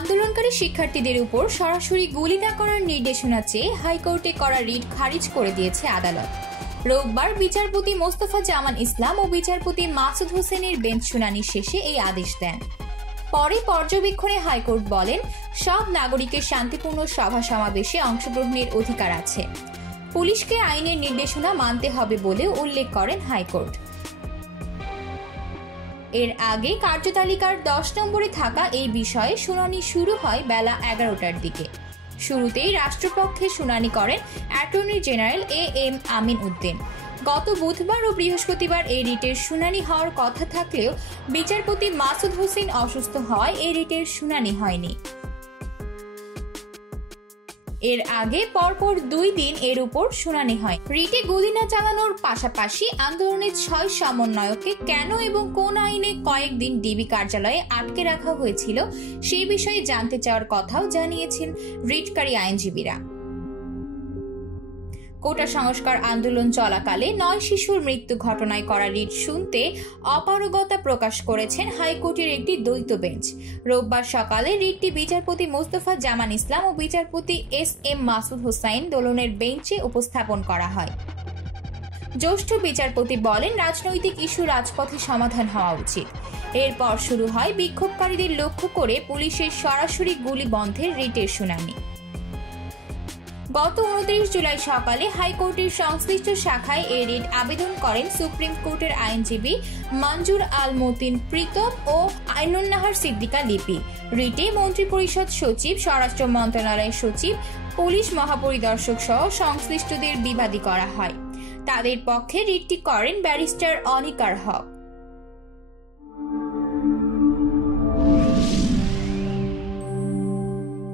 আন্দোলনকারী শিক্ষার্থীদের উপর সরাসরি গুলি না করার নির্দেশনা চেয়ে হাইকোর্টে করা রিট খারিজ করে দিয়েছে আদালত। রোববার বিচারপতি মোস্তফা জামান ইসলাম ও বিচারপতি মাসুদ হোসেনের বেঞ্চ শুনানি শেষে এই আদেশ দেন। পরে পর্যবেক্ষণে হাইকোর্ট বলেন, সব নাগরিকের শান্তিপূর্ণ সভা সমাবেশে অংশগ্রহণের অধিকার আছে। পুলিশকে আইনের নির্দেশনা মানতে হবে বলে উল্লেখ করেন হাইকোর্ট। এর আগে কার্যতালিকার 10 নম্বরে থাকা এই বিষয়ে শুনানি শুরু হয় বেলা 11টার দিকে। শুরুতেই রাষ্ট্রপক্ষে শুনানি করেন attorney general M Amin Uddin. গত বুধবার ও বৃহস্পতিবার এই রিটের শুনানি হওয়ার কথা থাকলেও বিচারপতি মাসুদ হোসেন অসুস্থ হওয়ায় এই রিটের শুনানি হয়নি। এর আগে পরপর 2 দিন এর উপর শুনানি হয়। রিটে গুলি না চালানোর পাশাপাশি আন্দোলনের 6 সমন্বয়ককে কেন এবং কোন আইনে কয়েকদিন ডিবি কার্যালয়ে আটকে রাখা হয়েছিল সেই বিষয়ে জানতে চাওয়ার কথাও জানিয়েছেন রিটকারী আইনজীবীরা। কোটা সংস্কার আন্দোলন চলাকালে 9 শিশুর মৃত্যু ঘটনায় করা রিট শুনতে অপারগতা প্রকাশ করেছেন হাইকোর্টের একটি দ্বৈত বেঞ্চ। রোববার সকালে রিটটি বিচারপতি মোস্তফা জামান ইসলাম ও বিচারপতি এম মাসুদ হোসাইন দোলনের বেঞ্চে উপস্থাপন করা হয়। জ্যেষ্ঠ বিচারপতি বলেন, রাজনৈতিক ইস্যু রাজপথে সমাধান হওয়া উচিত। এরপর শুরু হয় বিক্ষোভকারীদের লক্ষ্য করে পুলিশের সরাসরি গুলি বন্ধের রিটের শুনানি। গত 29 জুলাই সকালে হাইকোর্টের সংশ্লিষ্ট শাখায় এই রিট আবেদন করেন সুপ্রিম কোর্টের আইনজীবী মঞ্জুর আল মতিন প্রীতম ও আইনুন্নাহার সিদ্দিকা লিপি। রিটে মন্ত্রিপরিষদ সচিব, স্বরাষ্ট্র মন্ত্রণালয়ের সচিব, পুলিশ মহাপরিদর্শক সহ সংশ্লিষ্টদের বিবাদী করা হয়। তাদের পক্ষে রিটটি করেন ব্যারিস্টার অনিকার হক।